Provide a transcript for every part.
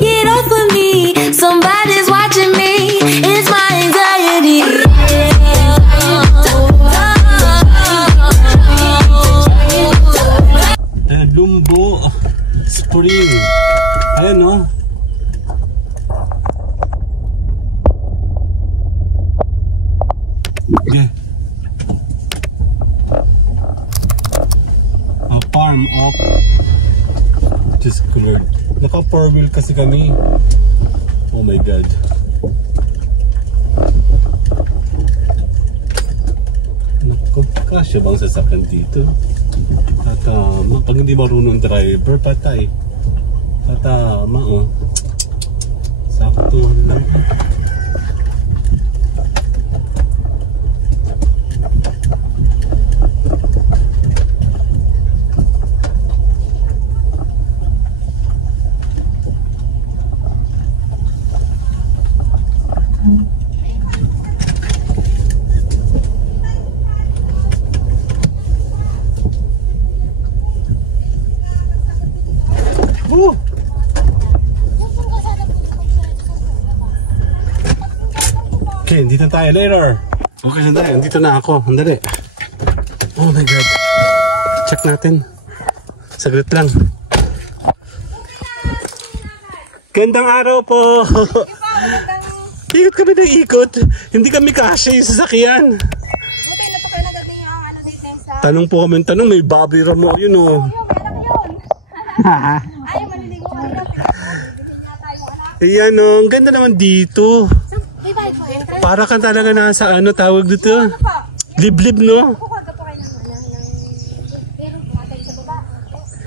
Get off of me. Somebody's watching me. It's my anxiety. Lumbo Spring. Ayan o. Okay. A farm of just colored. Naka 4-wheel kasi kami. Oh my god. Naku, kasya bang sasakyan dito? Tatama. Pag hindi marunong driver, patay. Tatama, oh. Sakto lang. Okay, dito tayo later. Okay, sandali. Dito na ako. Sandali. Oh my god. Check natin. Saglit lang. Gandang araw po. Ikot kami ng ikot. Hindi kami kasya yung sasakyan. Tanong po kami. Tanong, may Bobby Ramo. Yun o. Ay, maliligo kayo. Ayan o. Ang ganda naman dito. Para ka talaga nasa ano tawag dito? Liblib, no?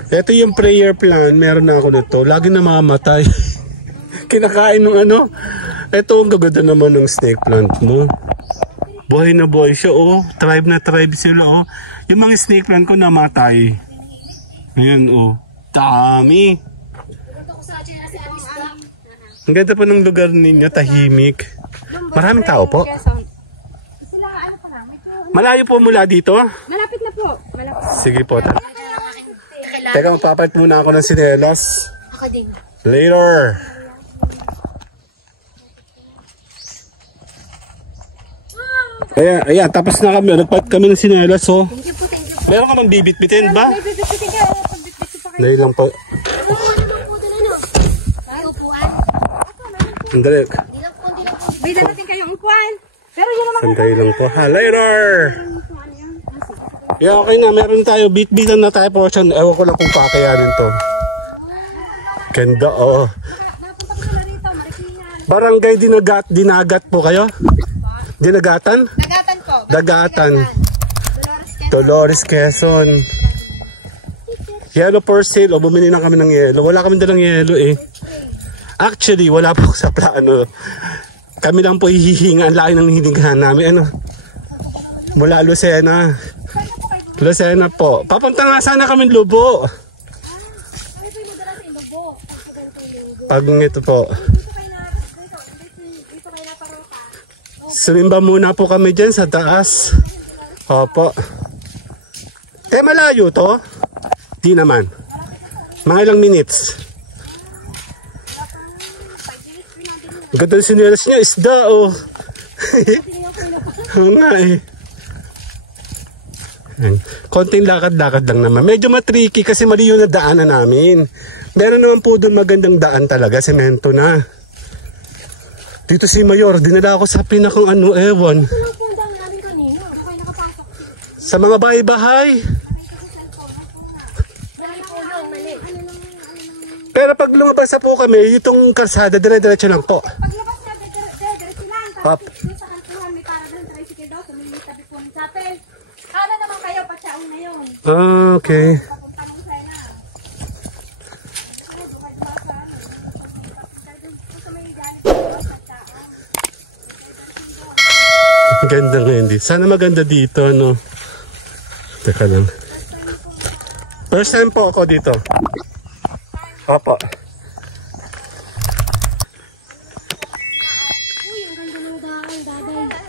Ito yung prayer plant. Meron na ako nito. Lagi namamatay. Kinakain ng ano. Ito ang gaganda naman ng snake plant mo. Buhay na buhay siya, oh. Tribe na tribe sila, oh. Yung mga snake plant ko namatay. Ayan, oh. Dami. Ang ganda pa ng lugar ninyo. Tahimik. Maraming tao po. Malayo po mula dito? Malapit na po. Malapit. Sige po. Teka, magpapalit muna ako ng sinelas. Ako din. Later. Ayan, tapos na kami. Nagpalit kami ng sinelas, oh. Thank you po, thank you. Meron ka bang bibit-bitin ba? May bibit-bitin ka. Pagbit-bit ko pa kayo. Dahil lang po. Upuan. Sandali. May dalating kayong upuan. Pero yun naman. Sandali lang po. Ha, later. Yeah, okay na. Meron tayo. Bit-bitan na tayo portion. Ewan ko lang kung pakayanin to. Ganda, oh. Napunta ko na rito. Marikina. Barangay Dinagat po kayo? Dinagatan? Dagatan po. Dagatan. Dolores, Quezon. Yellow for sale. O, bumili na kami ng yellow. Wala kami dalang yellow eh. Actually, wala po sa plano. Kami lang po hihinga. Ang laki ng hiningahan namin. Ano? Mula Lucena. Lucena po. Papunta nga sana kami Lubo. Pag ito po. Sumimba muna po kami dyan sa taas. Opo. Malayo to? Di naman. Mga ilang minutes. Ganda yung sinelas niya. Isda, oh. Oo nga eh. Konting lakad-lakad lang naman. Medyo matricky kasi mali yung nadaanan namin. Meron naman po doon magandang daan talaga. Semento na. Dito si Mayor, dinala ako sa pinakang ano, ewan. Sa mga bahay-bahay. Pero pag lumabas na po kami, itong kalsada, dire-diretso lang po. Paglabas na, dire-diretso lang. Tapos sa kantuhan, may para doon, tricycle daw, tumili tabi po ng chapel. Ano naman kayo, patsaong na yun. Ah, okay. Ganda ngayon dito. Sana maganda dito, no? Teka lang. First time po ako dito. Opo.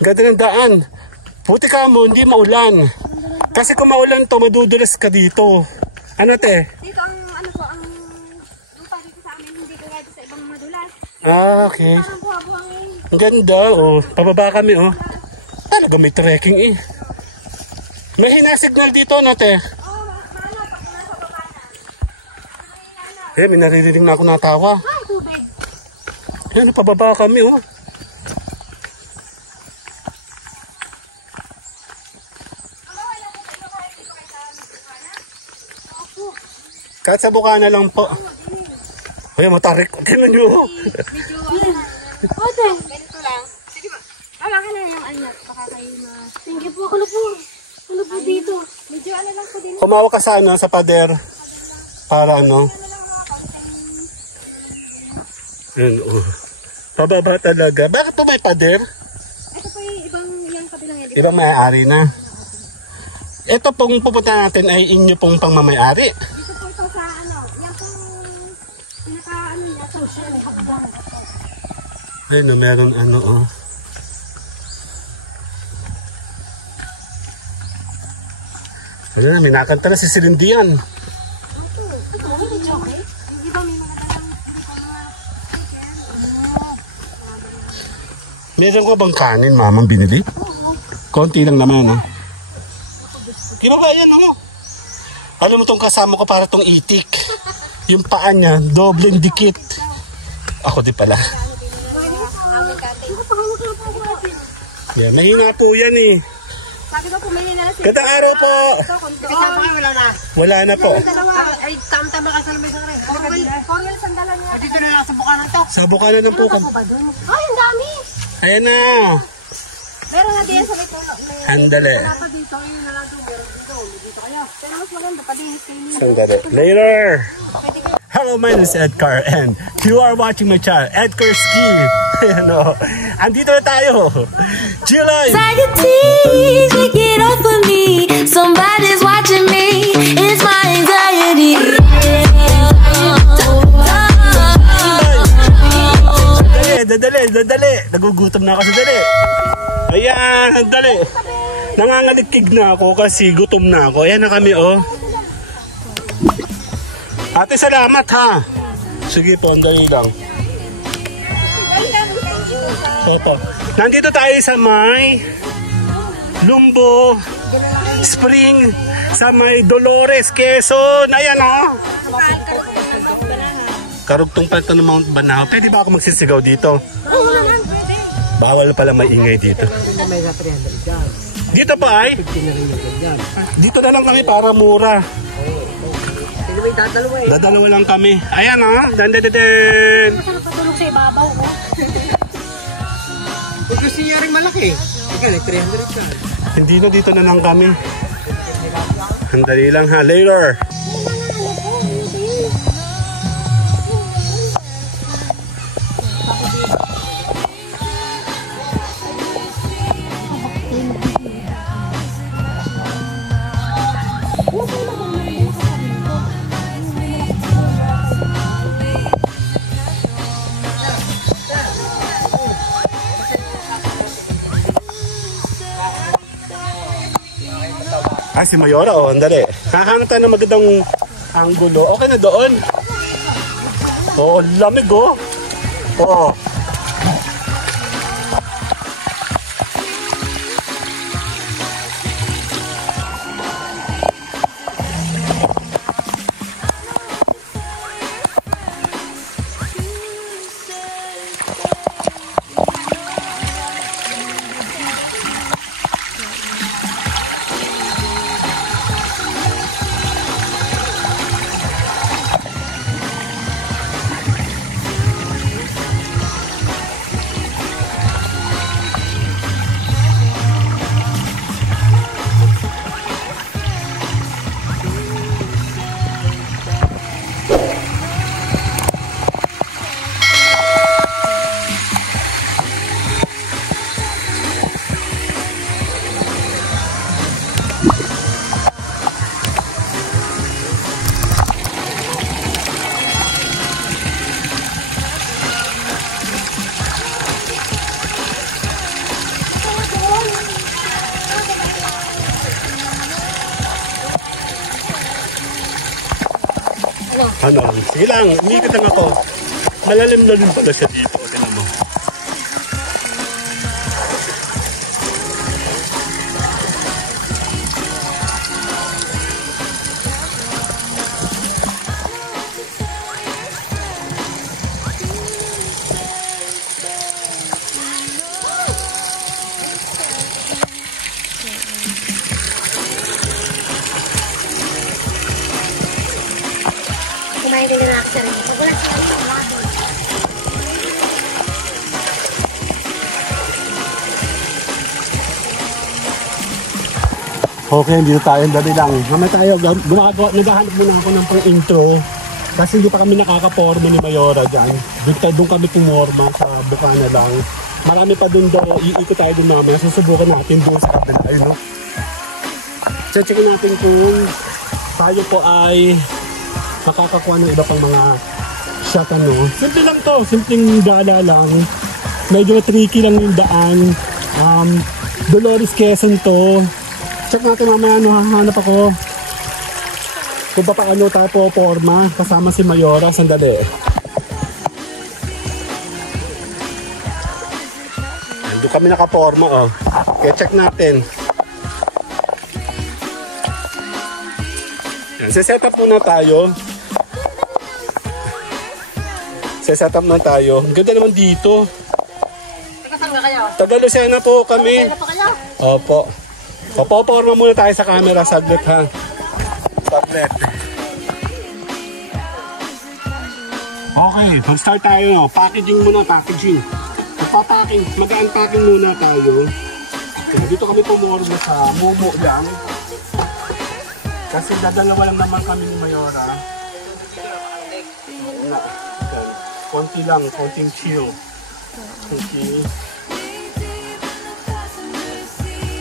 Ganda ng daan. Buti ka mo, hindi maulan. Kasi kung maulan to, madudulas ka dito. Ano te? Dito ang ano po, ang lupa dito sa amin, hindi kagaya sa ibang madulas. Ah, okay. Parang buha-buhangin. Ang ganda, oh. Pababa kami, oh. Talaga may trekking, eh. May hinasignal dito, no, te? Oo, paano pag nasa baba na? Eh, may naririnig na ako natawa. Ay, tubig. Yan, pababa kami, oh. Kahit sa Bukana lang po. Ay, matarik. Tingnan nyo. Medyo Ote. Ganito lang. Sige ba? Tama ka na yung ano. Baka kayo Thank you po. Ano po? Ano po dito? Medyo ano lang po din. Kumawa ka sa ano, sa pader. Para ano. Yan, oh. Pababa talaga. Bakit po may pader? Ito po yung ibang yung kabilang yan. Ibang may-ari na. Ito pong pupunta natin ay inyo pong pangmamayari. Dito po ito sa ano. Yan pong pinaka ano niya. Social. Ayun, no, meron ano, oh. Ayun, may nakanta na si Silindian. Ito mo, hindi okay? Hindi ba may mga Meron ko bang kanin, mamang binili? Konti lang naman, ha? Di ba ba yan, oh? Alam mo tong kasama ko para tong itik. Yung paa niya, dobleng dikit. Ako di pala. Yan, mahina po yan, eh. Sabi ko, pumili na lang Gandang araw po. Wala na. Wala na po. Ay, tama-tama ka sa lamay sa rin. Forwell, sandalan niya. Dito na lang sa bukanan to. Sa Bukana ng po. Ay, ang dami. Ayan na. Meron na din sa may puno. Handali. Wala dito, yun na lang dito. Dito kaya. Pero mas maganda, padinis kayo niyo. Sandali. Later. Hello, my name is Edgar and you are watching my channel, Edgar Ski. Ano, andito na tayo. Chilay! Anxiety, shake it off of me. Somebody's watching me. It's my anxiety. Dadali. Nagugutom na ako sa dali. Ayan, dali. Nangangalikig na ako kasi gutom na ako. Ayan na kami, oh. Ate, salamat, ha. Sige po, ang dali lang. Opo. Nandito tayo sa may Lumbo Spring, sa may Dolores, Quezon. Ayan, oh. Karugtong pa ito ng Mount Banahaw. Pwede ba ako magsisigaw dito? Bawal pala maingay dito. Dito pa ay? Dito na lang kami para mura. Dadalawa lang kami. Ayan, ha? Dan. Masarap patulog sa ibabaw ko. Kung gusto niya rin malaki, ikaw, 300 ka. Hindi na, dito na lang kami. Handali lang, ha? Later. Ah, si Mayora, oh, andali. Hahanap tayo ng magandang anggulo. Okay na doon. Oh, lamig, oh. Oh. Ano? Sige lang, umikot lang ako. Malalim-lalim pala siya dito. Tingnan mo. Kumain din na ako sa rin. Magulat siya rin. Okay, dito tayo. Dali lang. Mamaya tayo. Naghahanap muna ako ng pang-intro. Kasi hindi pa kami nakaka-forma ni Mayora dyan. Doon kami pumorma sa Bukana lang. Marami pa doon daw. Iikot tayo doon mamaya. Susubukan natin doon sa kabila. Ayun, no? Checkin natin kung tayo po ay makakakuha ng iba pang mga shot, ano. Simple lang to. Simpleng gala lang. Medyo tricky lang yung daan. Dolores Quezon to. Check natin mamaya, ano, hahanap ako kung paano tayo forma kasama si Mayora. Sandali. Doon kami nakaporma, oh. Kaya check natin. Yan, set up muna tayo. Set up muna tayo. Ganda naman dito. Taga-saan nga kayo? Taga Lucena po kami. Taga-saan pa kayo? Opo. Papoporma muna tayo sa camera. Saglit, ha. Saglit. Okay, mag-start tayo. No? Packaging muna, packaging. Magpapacking, mag-unpacking muna tayo. Dito kami pumorma sa Momo lang. Kasi dadalawa lang naman kami ni Mayora. Konti lang, konting chill. Okay.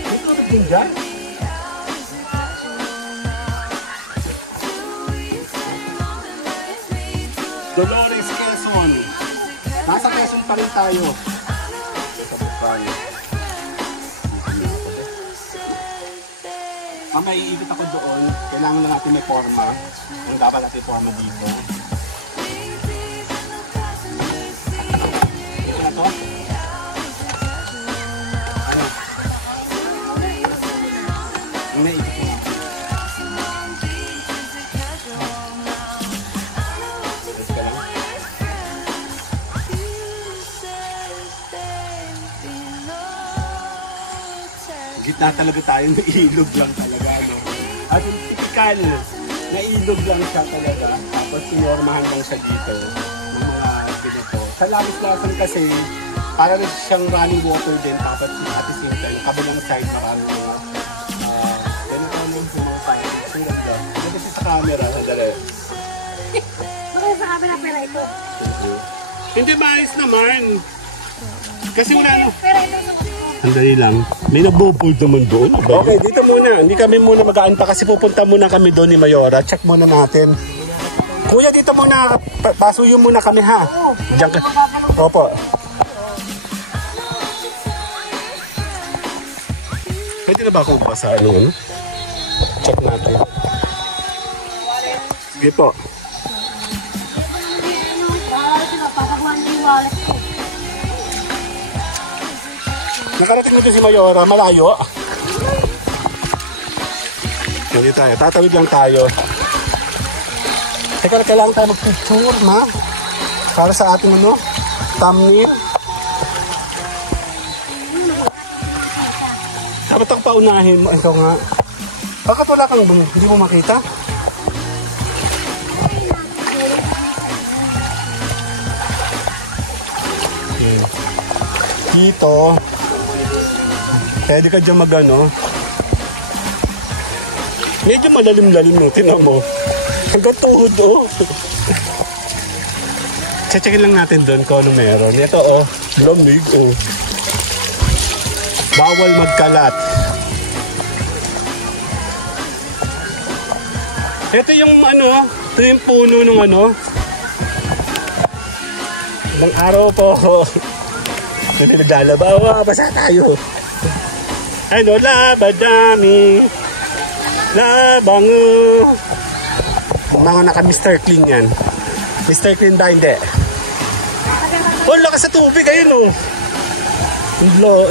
Dito na din dyan. Dolores Quezon. Nasa Quezon pa rin tayo. Sa Bukana. Mamaya iikot ako doon. Kailangan na natin may forma. Kung dapat natin forma dito. Dito na to. Ano? Mamaya iikot mo. Gitna talaga tayo, na ilog lang talaga, no? At yung typical, na ilog lang siya talaga. Tapos sinormahan lang siya dito, ng mga ganito. Sa Lamis-Lasan kasi, para rin siyang running water din. Tapos at the same time, kabilang side marami mga ganito mo yung mga tayo. Tingnan lang. Ito kasi sa camera, sadali. Bakit sa camera pera ito? Hindi, maayos naman. Kasi wala na. Pera ito sa Sandali lang. May nagbo-board naman doon. Okay, dito muna. Hindi kami muna mag-aanpa kasi pupunta muna kami doon ni Mayora. Check muna natin. Kuya, dito muna. Pasuyo muna kami, ha? Diyan ka. Opo. Pwede na ba akong pasa? Ano? Check natin. Sige po. Nakarating mo din si Mayora, malayo. Hindi tayo, tatawid lang tayo. Teka, kailangan tayo mag-picture, ma. Para sa ating ano, thumbnail. Dapat ang paunahin mo, ikaw nga. Bakit wala kang hindi mo makita? Okay. Dito. Pwede ka dyan mag-ano. Medyo malalim-lalim mo. Tinan mo. Hanggang tuhod, oh. Checkin lang natin doon kung ano meron. Ito, oh. Lamig, oh. Bawal magkalat. Ito yung ano. Ito yung puno ng ano. Ibang araw po. Hindi naglalabawa. Basta tayo. Ano, labadami, labango. Mga naka Mr. Clean yan. Mr. Clean ba? Hindi. Oh, lakas sa tubig. Ayun oh.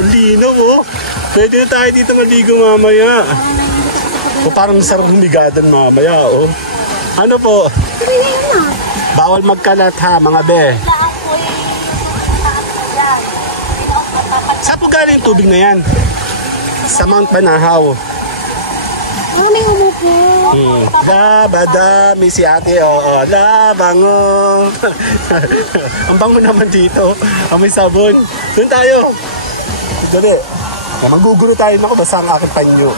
Linaw oh. Pwede na tayo dito maligo mamaya. O parang sarang humigadan mamaya oh. Ano po? Bawal magkalat ha mga be. Saan po galing yung tubig na yan? Sa Mount Banahaw. May umupo. Dabadami si ate, oo. Labango. Ang bango naman dito. Amoy sabon. Doon tayo. Dali. Magugulo tayo. Naku, basta ang aking panyo.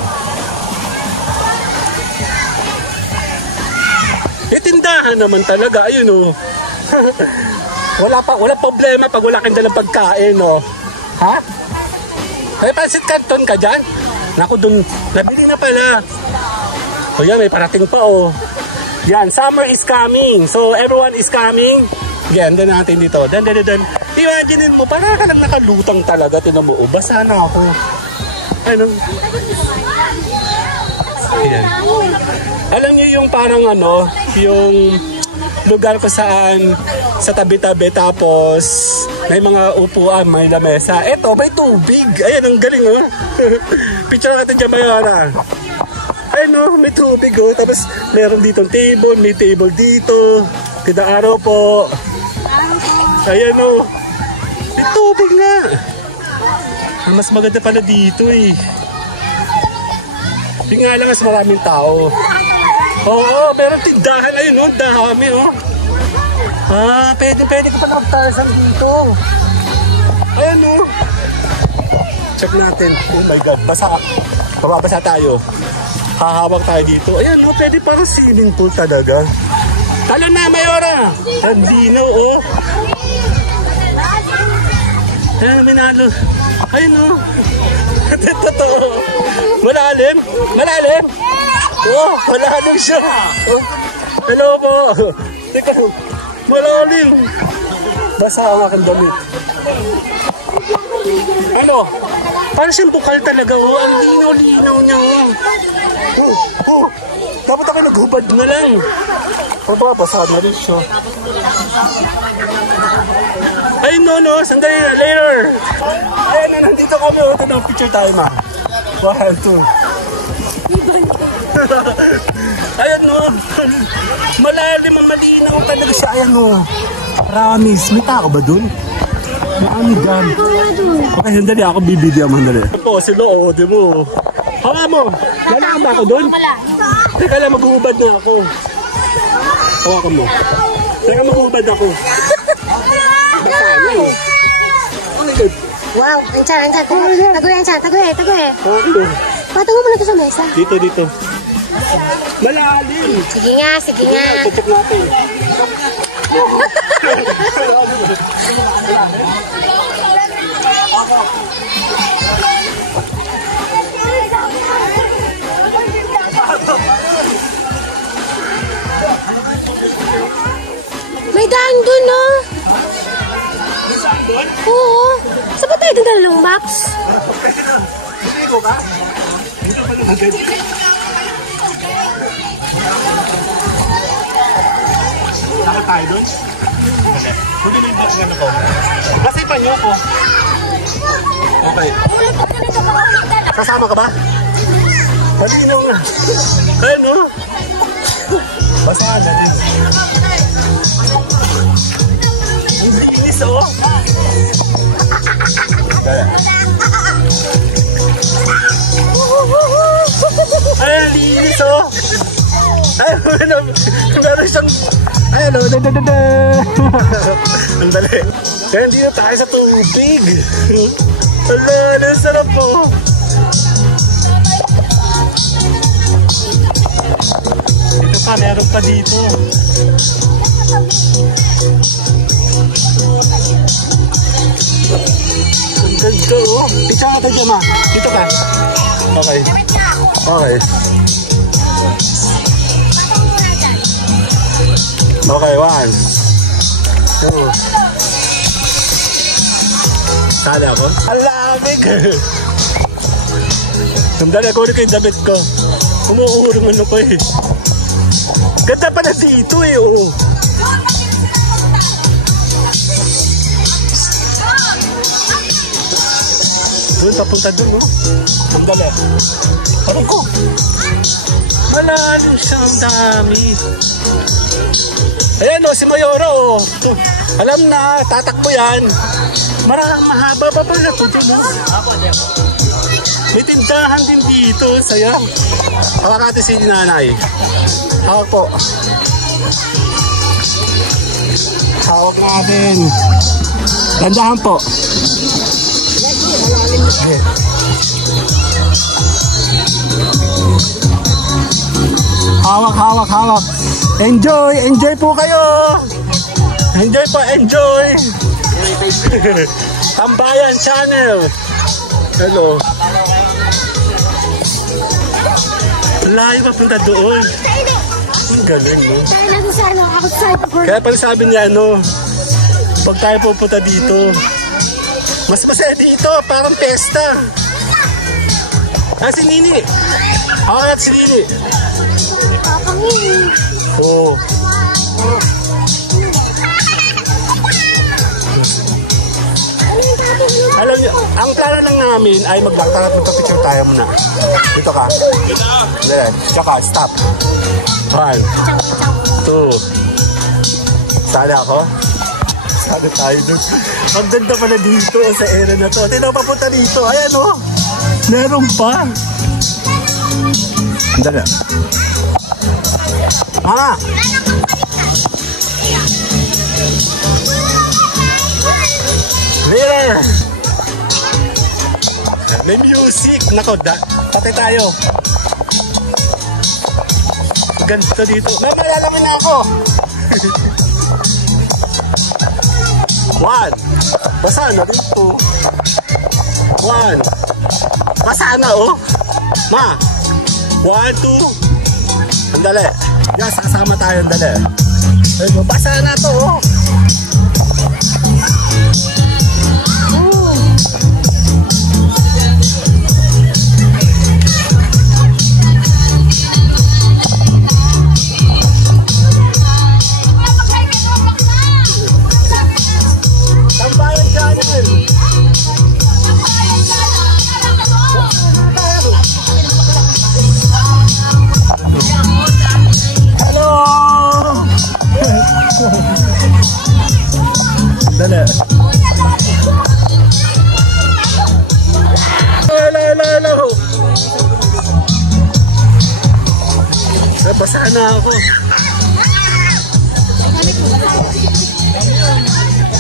Tindahan naman talaga. Ayun, oh. Wala problema pag wala kang dalang pagkain, oh. Ha? May pansit canton ka dyan? Naku, dun. Nabili na pala. O yan, may parating pa oh. Yan, summer is coming. So everyone is coming. Yan, dan natin dito. Dan. Imagine mo, parang ka lang nakalutang talaga. Tinan mo, basa na ako. Ano? Ayan. Alam niyo yung parang ano, yung lugar ko saan sa tabi-tabi tapos may mga upuan, may lamesa. Eto, may tubig. Ayan, ang galing oh. Picture natin dyan, Mayora. Ano, may tubig oh. Tapos meron ditong table, may table dito. Tinang-araw po. Ayan oh. May tubig nga. Mas maganda pala dito eh. Yung nga lang mas maraming tao. Oo, meron tindahan. Ayun oh, dami oh. Pwede ko pa magtasan dito. Ayan oh. Check natin. Oh my God, basa. Babasa tayo. Hahawak tayo dito. Ayan, oh, pwede parang swimming pool talaga. Tala na, Mayora! Ang linaw, oh. Ayan, minalo. Ayun, oh. Totoo. Malalim. Malalim. Oh, malalim siya. Oh. Hello po. Teka, malalim. Basa ang aking damit. Ano? Parang siyang bukal talaga, oh. Ang linaw-linaw niya, oh. Dapat ako naghubad na lang. Ano ba? Basahad na rin siya. Ay, no. Sandali na. Later. Ayan na, nandito kami. Ito na, picture tayo, ma. 1, 2. Ayan, no. Malalim, malinaw talaga siya. Ayan, no. Promise. May tao ba dun? Marami dyan. Okay, sandali. Ako bibidyo mo, sandali. Ito po, sila, oh. Di mo. Hawa mo. Lalaan ba ako dun? Teka lang, maghuhubad na ako. Hawakan mo. Teka, maghuhubad ako. Basta na eh. Oh my God. Wow, ang chan. Taguhe. Hawakan mo. Patungo mo na ito sa mesa. Dito. Malalim. Sige nga. Check natin. May daan dun, no? Oo. Saan ba tayo dun dalawang box? Dito ka? Dito pa naman dito. Saka tayo dun? Hindi mo yung box nga ko. Nasipan niyo ako. Okay. Sasama ka ba? Matino nga. Ano? Basahan na rin. Ang linis oh. Ay, ang linis oh. Ay, meron siyang... Ay, ano, ang dali. Kaya dito tayo sa tubig. Ala, ang sarap po. Dito pa, meron pa dito. Ang ganda oh. Dito ka tayo dyan ma. Dito ka. Okay. Okay, 1, 2. Sali ako? Ang lamig! Sandali, kunin ko yung damit ko. Umuurong ano ko eh. Ganda pala dito eh, oh. Doon, papunta doon, oh. Sandali. Parang ko. Malalim siyang dami. Ayan, oh, si Mayoro, oh. Alam na, tatakbo yan. Maraming mahaba pa pala ito, no? May tindahan din dito, saya. Hawak natin si nanay. Hawak po. Hawak natin. Tandahan po. Hawak, hawak, hawak. Enjoy, enjoy po kayo. Enjoy po, enjoy. Tambayan Channel. Hello. Layo pa punta doon. Ang galing, no? Kaya pala sabi niya, ano, pag tayo pupunta dito, mas masaya dito, parang pesta. Ah, si Nini. Ako at si Nini. Oo. Alam niyo, ang plano lang namin ay maglakad at magpapicture tayo muna. Dito ka. Then, tsaka, stop. 1, 2. Sali ako? Sali tayo dun. Ang ganda pala dito sa area na to. Tignan mo papunta dito. Ayan o. Meron pa. Ang dali. Ha? There. May music. Nako, patay tayo. Ganda dito. Mamalalaman na ako. 1. Basa na dito. 1. Basa na, oh. Ma. 1, 2. Andali. Yan, sasama tayo. Andali. Basa na to, oh. Dali. Hello. Basa na ako.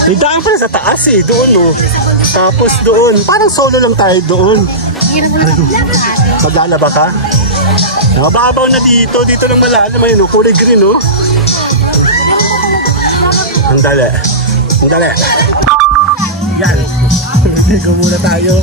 May daan pala sa taas eh, doon oh. Tapos doon, parang solo lang tayo doon. Maglalaba ka? Mababaw na dito, dito lang malalim ayun oh, kulay green oh. Ang dali. Ang dali. Yan. Ligo muna tayo.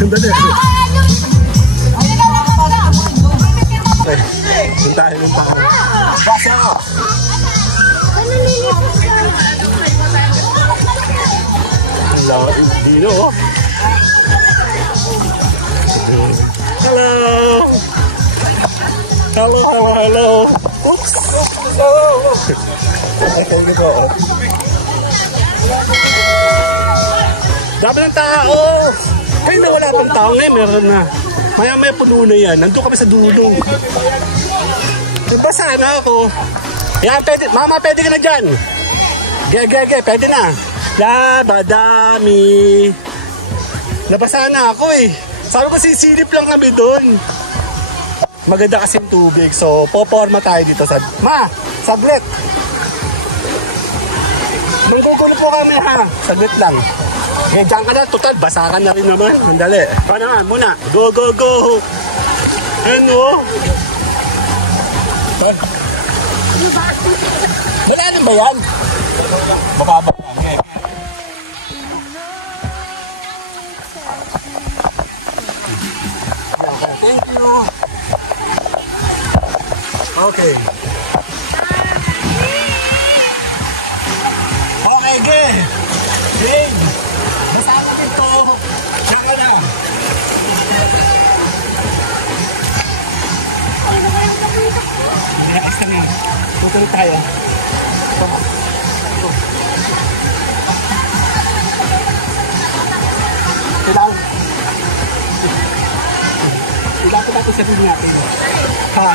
Sandali. Puntahan mo pa. Basa! Hello, Dino. Hello. Hello. Oops. Hello. Okay, go. Dapat ng tao. Kaya na wala pang tao ngayon, meron na. Maya puno na yan. Nandun kami sa dulo. Basa na ako. Yan, pwede. Mama, pwede ka na dyan. Pwede na. Labadami. Nabasa na ako eh. Sabi ko sisilip lang kami doon. Maganda kasing tubig. So, poporma tayo dito sa... Ma! Saglit! Manggugulo po kami ha. Saglit lang. Eh, dyan ka na. Total, basa ka na rin naman. Mandali. Paano naman? Muna. Go, go, go! Ano? Malalim ba yan? Mababa lang. Thank you. Okay. Okay, good. Good. Masama dito. Saka na. Relax na nga. Tutuloy tayo. Kailangan ko natin sabihin natin. Ha?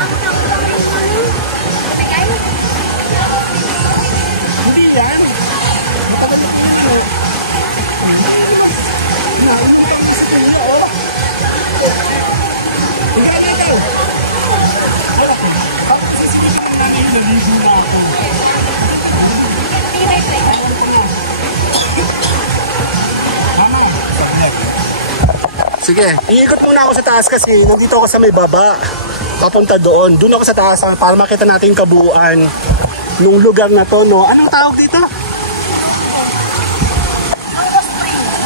Hindi yan. Matagal na ito. Sige, iikot muna ako sa taas kasi nandito ako sa may baba. Papunta doon. Doon ako sa taas para makita natin yung kabuuan nung lugar na to, no? Anong tawag dito?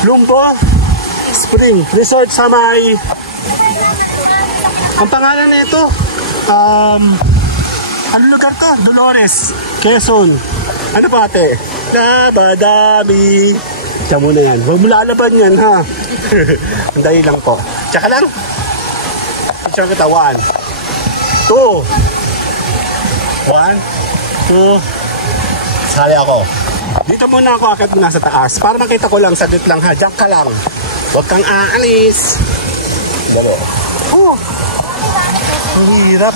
Lumbo Spring Resort sa may... Ang pangalan na ito, ano lugar to? Dolores, Quezon. Ano pa ate? Labadami. Diyan muna yan. Huwag mo lalaban yan, ha? Ang dali lang po. Tsaka lang. Picture kita. 1, 2. 1, 2. Sali ako. Dito muna ako akit muna sa taas. Para makita ko lang, saglit lang ha. Diyan ka lang. Huwag kang aalis. Dalo. Oh. Ang hirap.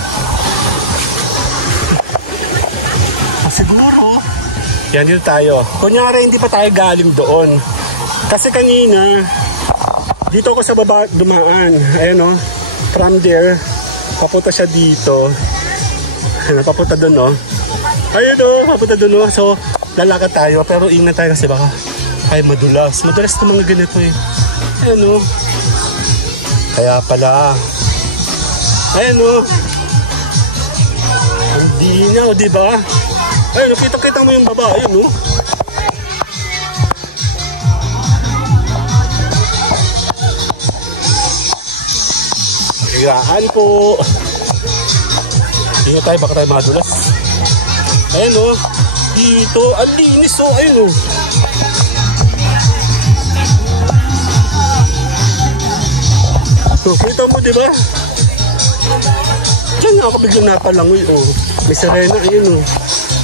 Siguro. Yan dito tayo. Kunyari hindi pa tayo galing doon. Kasi kanina dito ako sa baba dumaan. Ayan o. From there, papunta siya dito. Papunta doon o. Ayun o, papunta doon o. So, lalakad tayo. Pero ingat tayo kasi baka ay madulas. Madulas na mga ganito eh. Ayan o. Kaya pala. Ayan o. Hindi na o, diba? Ayun o, kita-kita mo yung baba. Ayun o. Higaan po. Ingat tayo, baka tayo madulas. Ayan o. Dito. Ang linis o. Ayun o. So, kita mo diba? Diyan ako biglang napalangoy o. May sirena. Ayun o.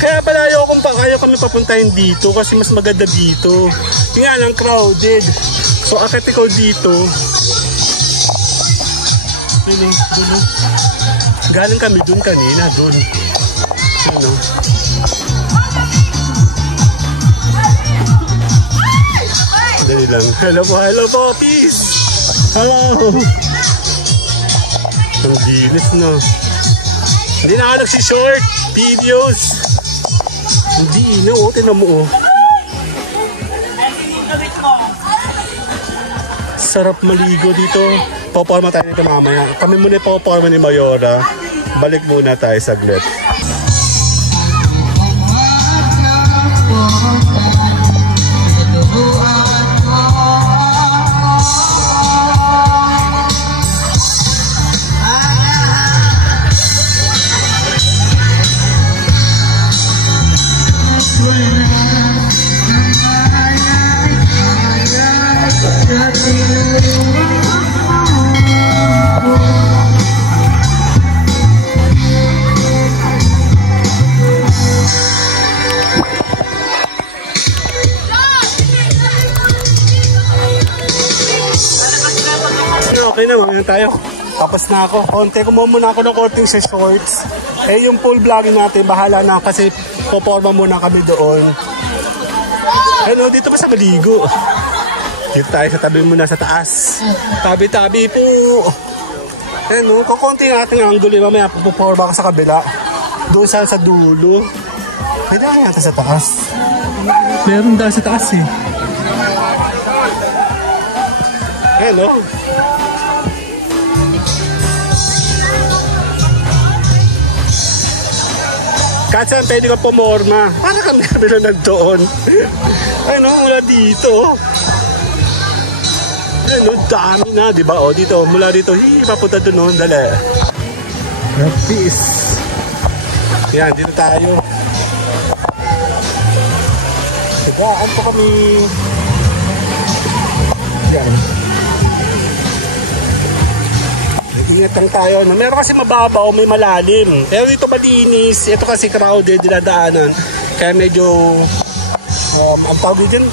Kaya pala ayaw kami papuntahin dito kasi mas maganda dito. Yung nga lang crowded. So, akit ikaw dito. Dulo. Galing kami dun kanina, dun. Ano? Dali lang. Hello po, peace! Hello! Ang dilis, no? Hindi na ako nagsishort videos. Hindi, no? Tinan mo, oh. Sarap maligo dito. Poporma tayo nito mamaya. Kami muna poporma ni Mayora. Balik muna tayo saglit. Okay na, mga tayo. Tapos na ako. Konti, kumuha muna ako ng korting sa shorts. Eh, yung full vlogging natin, bahala na kasi poporma muna kami doon. Ano, dito pa sa maligo. Dito tayo sa tabi muna sa taas. Tabi-tabi po. Ayan no, kukunti natin ang angulo. Mamaya puporma ka sa kabila. Doon sa dulo. Pwede ka yata sa taas. Meron dahil sa taas eh. Ayan no. Kahit saan pwede ka pumorma. Para kami lang nagdoon. Ano, mula dito. Ano, dami na, di ba? O, dito, mula dito. Papunta doon, no? Dali. Peace. Yan, dito tayo. Sigaan pa kami. Yan. Ingat lang tayo. No? Meron kasi mababaw, may malalim. Pero dito malinis. Ito kasi crowded, dinadaanan. Kaya medyo, ang tawag din,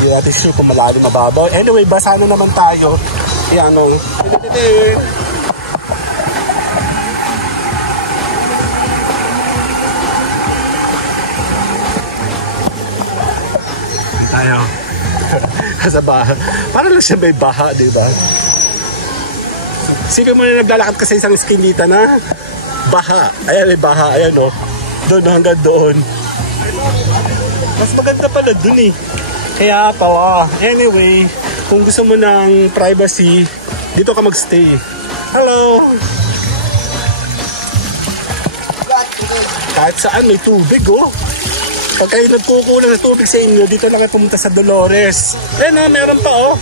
hindi natin sure kung malalim, mababaw. Anyway, basa na naman tayo. Yan, no. Tayo. Sa baha. Parang lang siya may baha, di ba? Sige mo na naglalakad ka sa isang eskinita na baha. Ayan, may baha. Ayan, no. Doon hanggang doon. Mas maganda pala dun eh. Kaya pa, anyway, kung gusto mo ng privacy, dito ka magstay. Hello! Kahit saan may tubig, oh. Pag kayo nagkukulang na tubig sa inyo, dito lang kayo pumunta sa Dolores. Ayan na, meron pa oh.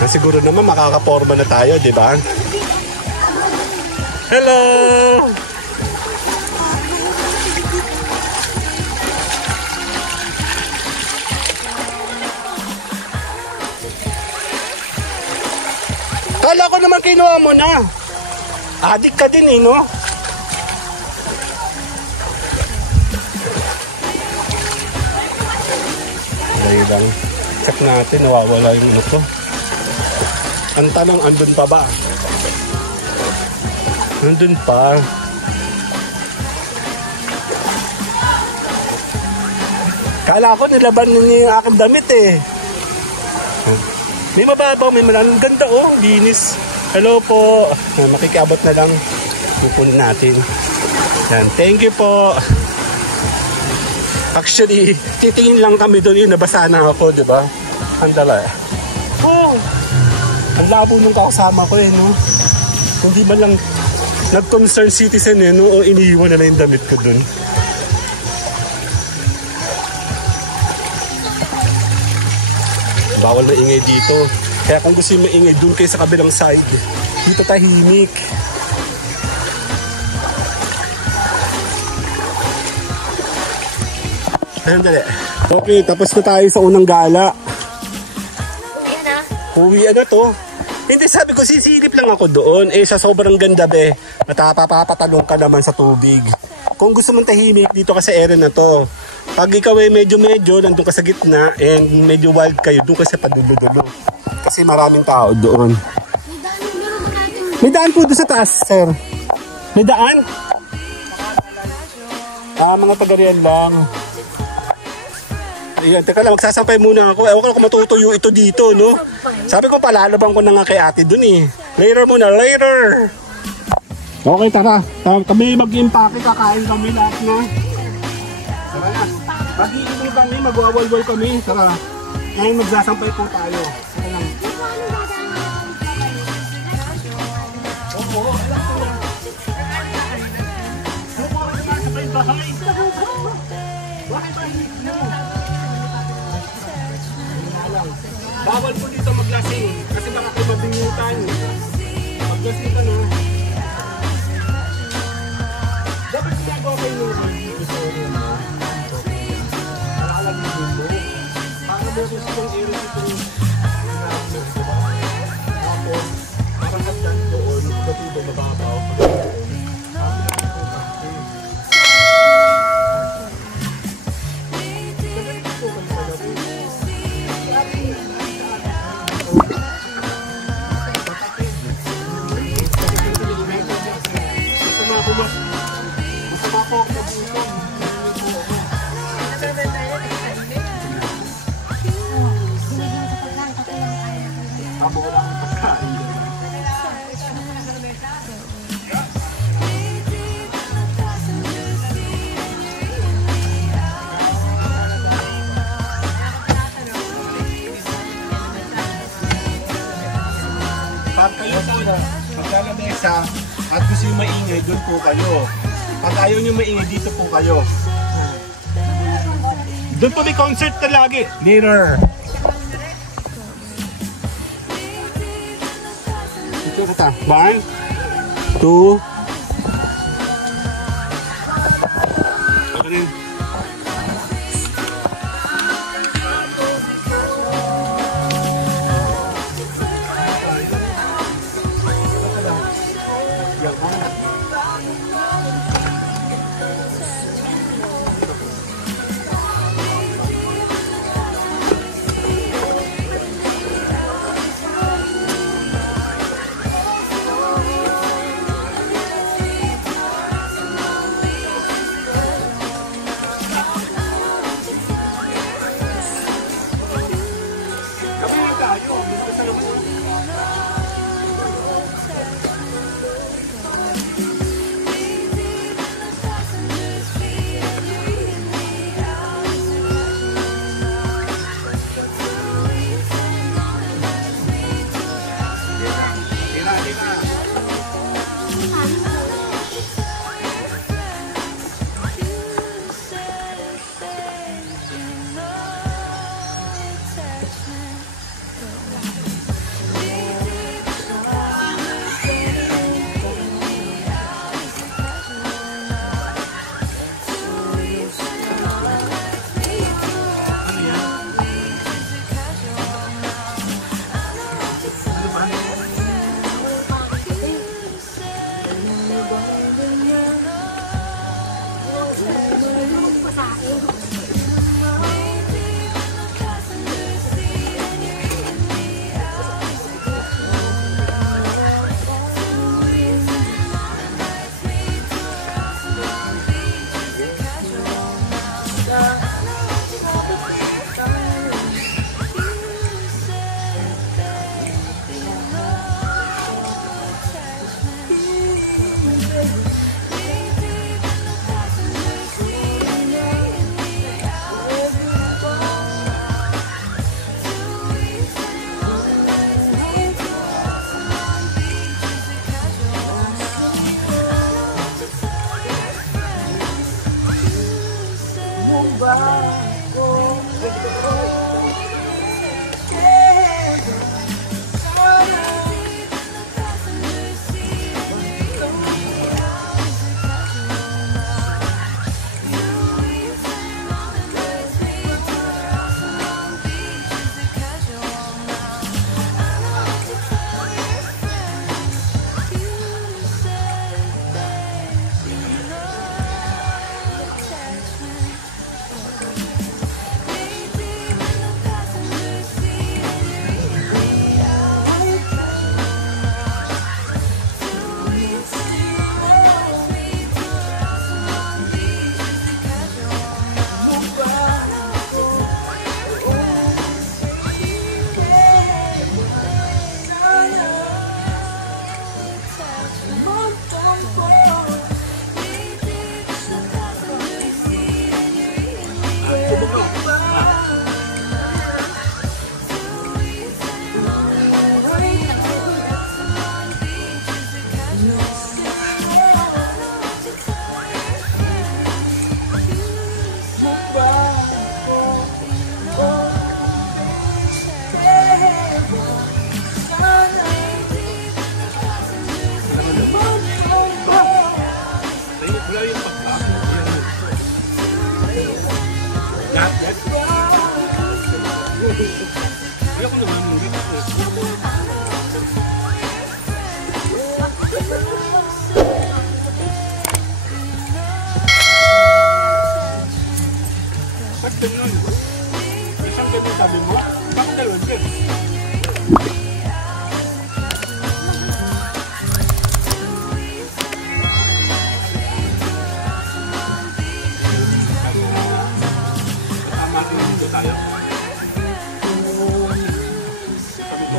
Na siguro naman makakaporma na tayo, di ba? Hello! Kala ko naman kinuha mo na. Adik ka din eh, no? Lang. Check natin, nawawala yung ano ko. Ang tanong, andun pa ba? Andun pa. Kala ko nilaban niya yung aking damit eh. May mababaw, may malalang ganda oh, linis. Hello po. Makikiabot na lang. Pupunin natin. Yan, thank you po. Actually, titingin lang kami doon yun, nabasa na ako, di ba? Andala. Oh, ang labo nung kakasama ko eh, no? Hindi man lang nag-concerned citizen eh, no? O iniiwan na lang yung damit ko doon. Bawal na ingay dito. Kaya kung gusto yung maingay, doon kayo sa kabilang side. Dito tahimik. Ayan, dali. Okay, tapos na tayo sa unang gala. Uwi na. Uwi na to. Hindi, sabi ko, sisilip lang ako doon. Eh, sa sobrang ganda, be. Matapapatalong ka naman sa tubig. Kung gusto mong tahimik, dito ka sa area na to. Pag ikaw ay medyo-medyo, nandun ka sa gitna, and medyo wild kayo, doon ka sa padulo-dulo. Kasi maraming tao doon. May daan po doon sa taas, sir. May daan? Mga tagarian lang. Ayan, teka lang, magsasampay muna ako. Ewan ko kung matutuyo ito dito, no? Sabi ko, palalabang ko na nga kay ate dun eh. Later muna, later! Okay, tara. Kami mag-impake, kakain kami lahat na. Tara na. Mag-iinom kami, mag-wawalwal kami. Tara. Ngayon magsasampay po tayo. Tara lang. Opo, alam ko lang. Opo, magsasampay bahay. Bakit ba hindi mo? Bawal po dito maglasing kasi baka kayo mabingutan. Maglasing ka na. Dapat ginagawa kayo nung dito. Nakakalagin dito. Para meron silang area dito. Tapos, para hagdan doon, dito mababaw. Masama po. isa at gusto yung maingay, doon po kayo. Pag ayaw nyo maingay, dito po kayo. Doon po may concert na lagi. Later. Ito kita. 1, 2. Ako rin. Sabi mo, bakit dalawang din? Tama din dito tayo. Sabi ko,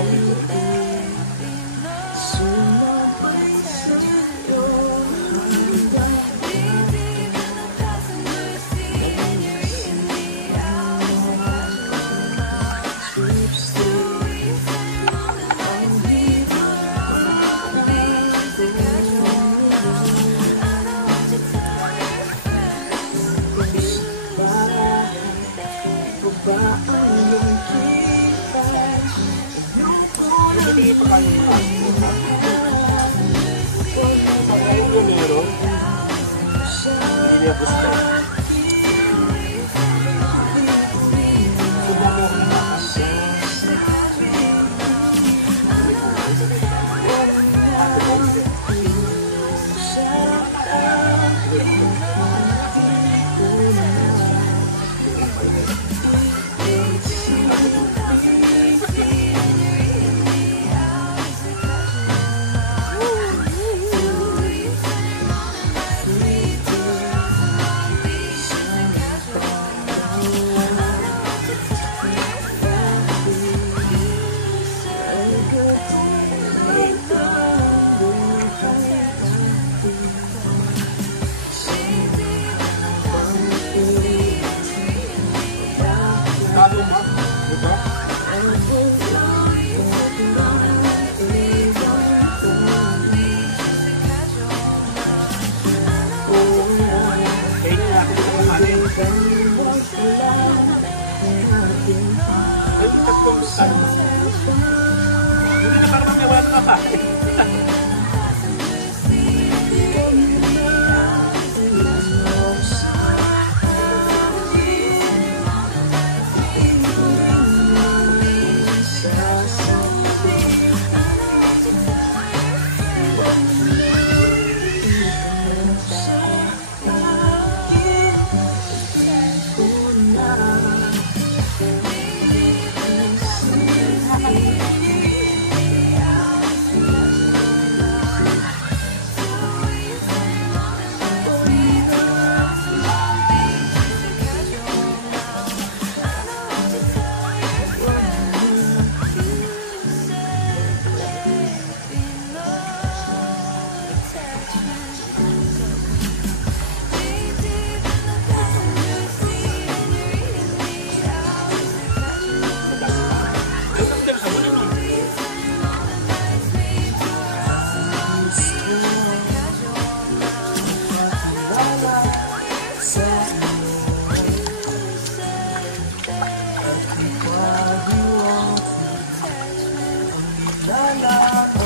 Via Busta. Hindi na parang may wala pa.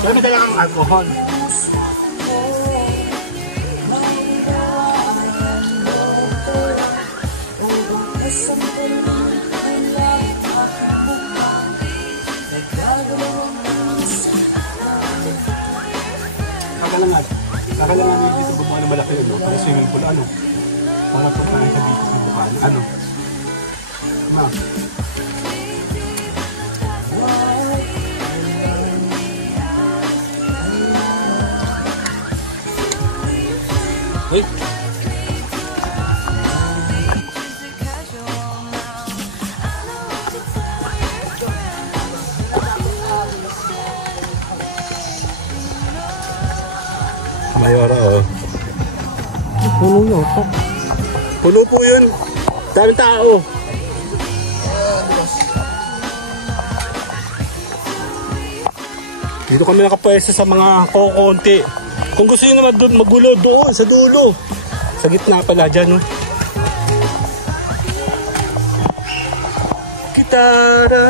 Kaya may dala kang alcohol. Kakalangan dito gumawa ng malaki ano, para swimming pool ano. Para po tayo sa beach sa Bukana. Ano? Ma. Uy! Mayora oh. Puno yun. Puno po yun. Daming tao. Dito kami nakapwesta sa mga kokonti. Kung gusto nyo naman doon magulo doon sa dulo. Sa gitna pala dyan. No? Gitara.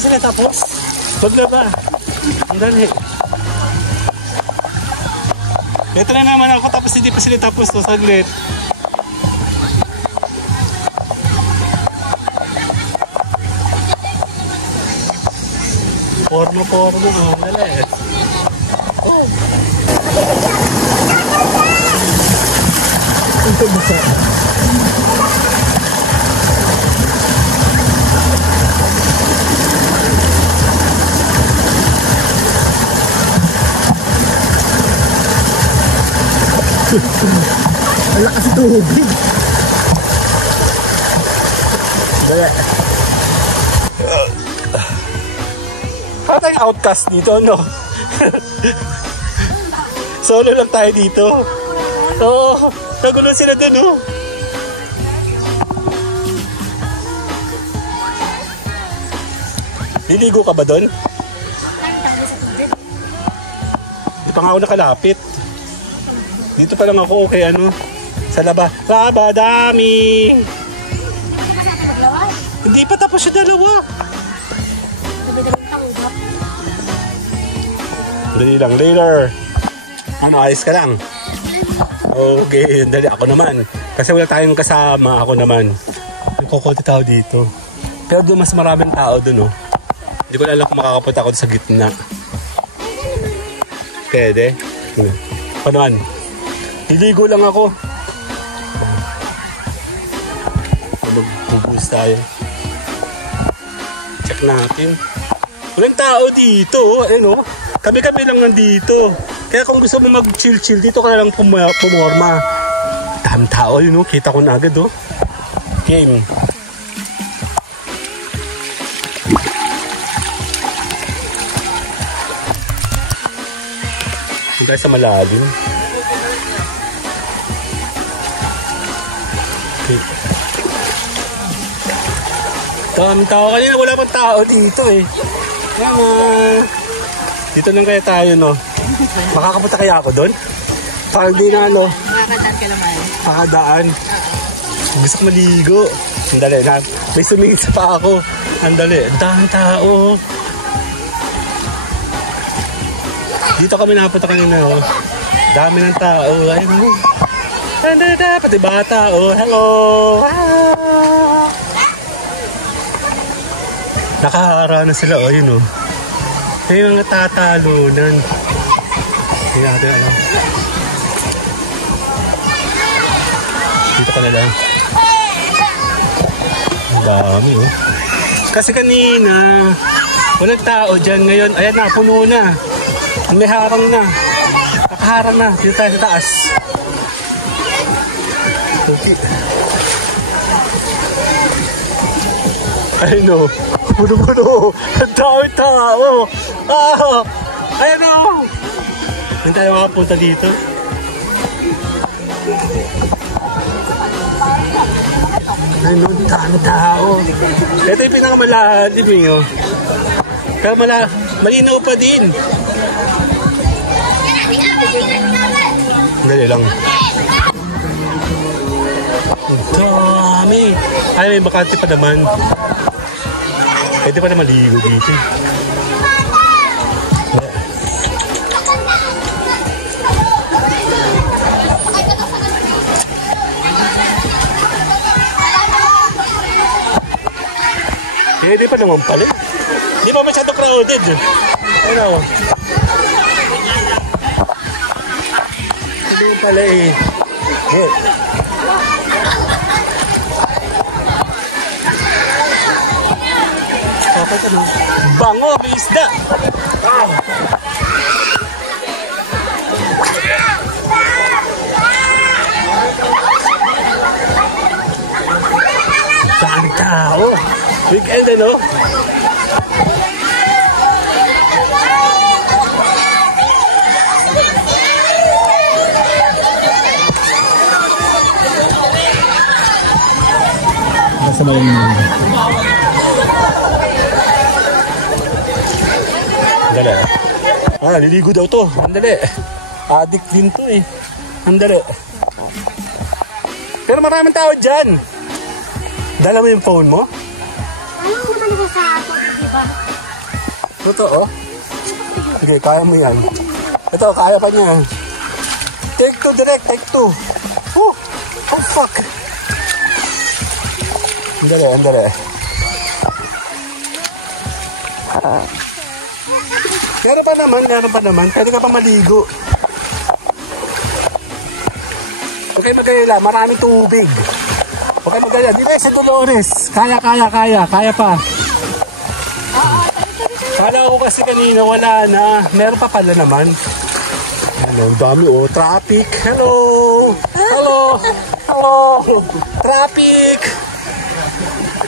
pa sila tapos? Paglaba. Andali. Ito na naman ako tapos hindi pa sila tapos to. Saglit. Porno. Andali. Oh. Ito basa. Ang lakas ng tubig. Dali. Parang tayong outcast dito, no? Solo lang tayo dito. Oo, nagulo sila dun, no? Liligo ka ba dun? Hindi pa nga ako nakalapit. Dito pa lang ako, okay, ano? Sa laba. Laba, dami! Hindi pa tapos yung dalawa. Dali lang, later. Ano, ayos ka lang? Okay, dali ako naman. Kasi wala tayong kasama, ako naman. Kukunti tao dito. Pero doon mas maraming tao doon, oh. Hindi ko alam kung makakapunta ako sa gitna. Pwede? Paano? Liligo lang ako. Magbubus tayo. Check natin. Walang tao dito. Ano? Kami-kami lang nandito. Kaya kung gusto mo mag-chill-chill, dito ka na lang pumorma. Daming tao yun, no? Kita ko na agad, oh. Game. Hindi tayo sa malalim. Daming tao. Kanina wala pang tao dito, eh. Dito lang kaya tayo, no? Makakapunta kaya ako doon? Parang di na, no? Makakadaan ka naman. Makakadaan. Gusto ko maligo. Andali, na. May sumingit sa pa ako. Andali. Daming tao. Dito kami napunta kanina, oh. Dami ng tao. Ayun, oh. Andali, pati bata, oh. Hello. Ah. Nakahara na sila, oh. Yun, oh. May mga tatalunan. Hindi natin alam. Dito ka na lang. Ang dami, oh. Kasi kanina, walang tao dyan. Ngayon, ayan na, puno na. May harang na. Nakaharang na. Dito tayo sa taas. Okay. Ayun, oh. Puno-puno. Ang dami tao. Ah, ayan, oh. Hindi tayo makapunta dito. Ayun, oh. Dami tao. Ito yung pinakamalalim, oh. Kaya malinaw pa din. Dali lang. Ang dami. Ay, may bakante pa naman. Pwede pa na maligo dito. Pwede pa naman pala. Hindi pa masyado crowded. Ano? Hindi pala eh. Dapat ano? Bango, may isda! Wow! Daming tao! Weekend, ano? Basta malamig. Andali. Liligo daw to. Andali. Addict din to eh. Andali. Pero maraming tao dyan. Dala mo yung phone mo? Alam ko talaga sa ato, di ba? Totoo? Sige, kaya mo yan. Ito, kaya pa niya. Take 2 direct, take 2. Oh fuck. Andali, andali. Meron pa naman. Pwede ka pa maligo. Huwag kayo magalala, maraming tubig. Huwag kayo magalala. Di ba sa Dolores? Kaya pa. Kala ko kasi kanina wala na. Meron pa pala naman. Ano, dami traffic. Hello.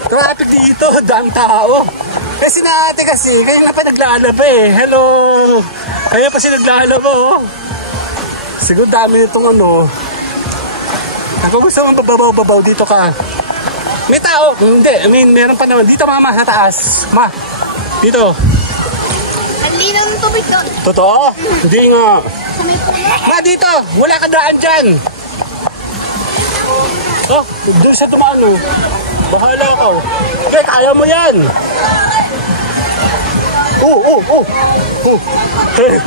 Traffic dito, dang tao. Kasi na ate kaya na pa naglalaba eh. Hello. Kaya pa siya naglalaba oh. Siguro dami nitong ano. Ako gusto mong babaw dito ka. May tao. Hindi, meron pa naman. Dito mama, sa taas. Dito. Ang linaw ng tubig doon. Totoo? Hindi nga. Dito. Wala ka daan dyan. Oh, doon siya dumano. Bahala ka. Okay, kaya mo yan. Hey.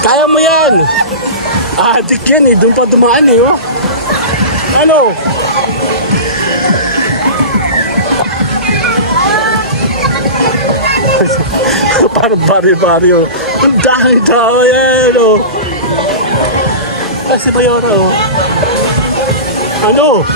Kaya mo yan. Adik yan eh. Doon pa dumaan eh. Oh. Ano? Parang baryo-baryo. Ang dami tao yan oh. Kasi Mayora oh. Ano?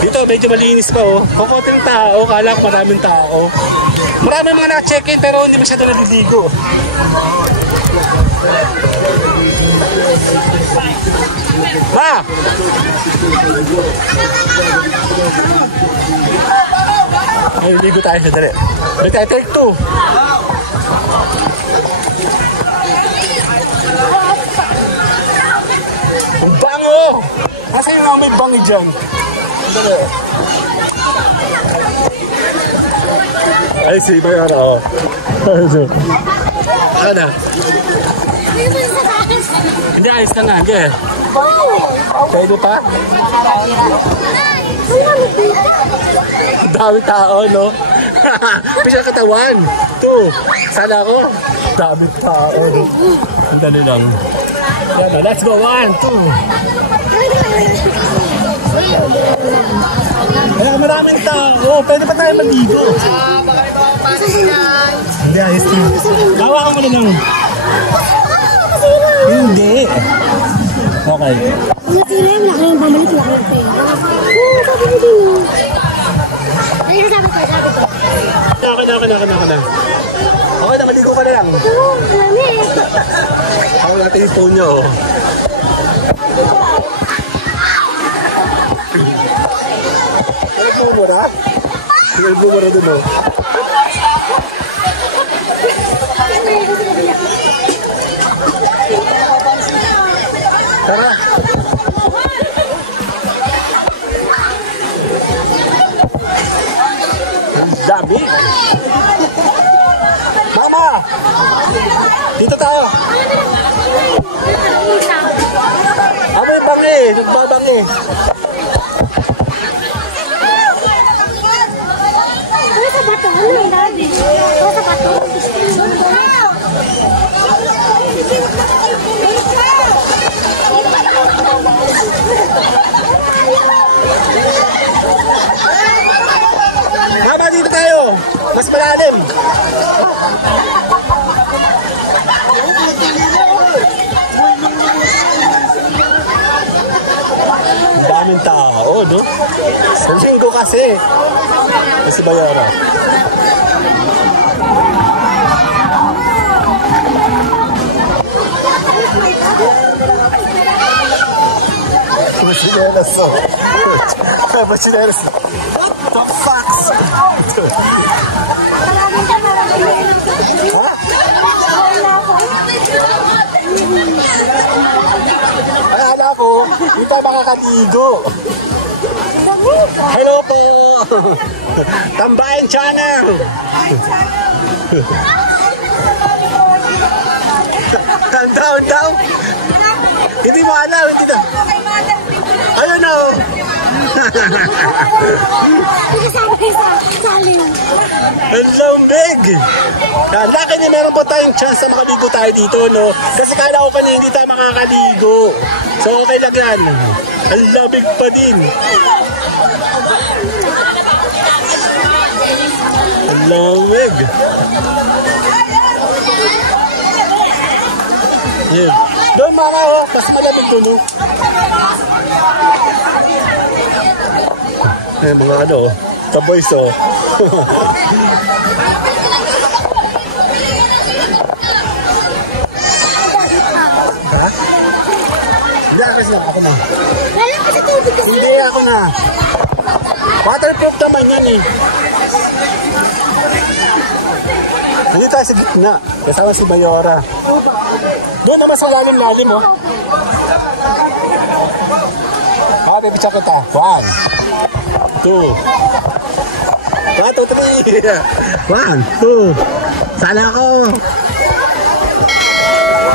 Dito medyo malinis pa oh. Kukunting tao, kala ko maraming tao. Maraming mga na-check-in pero hindi masyado naliligo. Ma! Ay, ligo tayo sa dali. Balik tayo, take 2. Ang bango! Nasa yung nga may bangi dyan. Dali. Ay, si Mayora, oh. Ano na? Hindi, ayos ka na. Hindi. Pwede pa? Ang dami tao, no? Pisyal katawan. 2. Sana ako. Dami tao. Ang dali lang. Yan, let's go. 1, 2. Kaya maraming tao. Pwede pa tayo maligo. Baka ito ang panis yan. Hindi, ayos ka. Hawakan mo na lang. Hindi. Okay. Masira yung laki yung pamalik laki yung pera. Oo, sabi mo din yun. Ayun, sabi ko. Naka. Okay na, maligo ka na lang. Oo, marami. Ako natin yung phone niya, oh. Nagmumura? Nagmumura dun, oh. Tara! Ang dami! Mama! Dito tayo! Amoy bangi! Nagbabangi! Ano sa bato? Ano yung daddy? Ano sa bato? Mama, dito tayo! Mas malalim! Daming tao, no? Sa linggo kasi. Kasi Mayora. Machinelas, oh. Machinelas. What the fuck? Ha? Akala ko, hindi tayo makakaligo. Hello po! Tambayan Channel! Down, down. Hindi mo alam, hindi na. Ayun na. Kasama kayo sa alin. Ang lambig. Ang laki niya, meron pa tayong chance na makaligo tayo dito, no? Kasi kala ko kanina hindi tayo makakaligo. So okay lang yan. Ang lambig pa din. Ang lambig. Yeah. Doon mama, oh, mas malapit doon. Eh, mga ano, the boys, oh. Ha? Hindi, ako na. Lalo ka sa tubig kasi. Hindi, ako na. Waterproof naman yan eh. Hindi tayo sa gitna. Kasama si Mayora. Doon naman sa lalim-lalim, oh. Bibitsa kita. 1, 2. 1, 2, 3. 1, 2. Sana ako.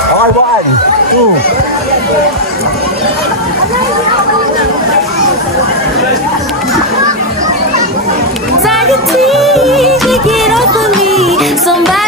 Okay, 1, 2. Anxiety, take it off of me. Somebody